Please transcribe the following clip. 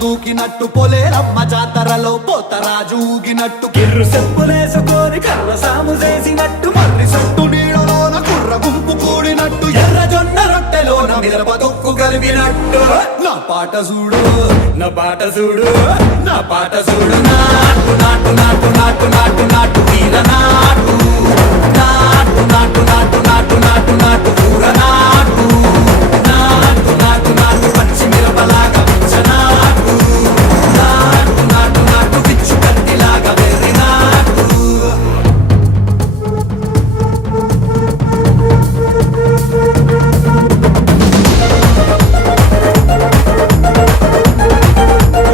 దూకినట్టు పొలేరమ్మ జాతరలో పోతరాజు ఊగినట్టు కిర్రు చెప్పులేసుకొని కర్ర సాము చేసినట్టు మర్రి సట్టు నీడలోన కుర్ర గుంపు కూడినట్టు ఎర్ర జొన్న రొట్టెలోన మిరప దొక్కు కలిపినట్టు నా పాట చూడు నా పాట చూడు నా పాట చూడు నాటు నాటు నాటు నాటు నాటు నాటు వీర నాటు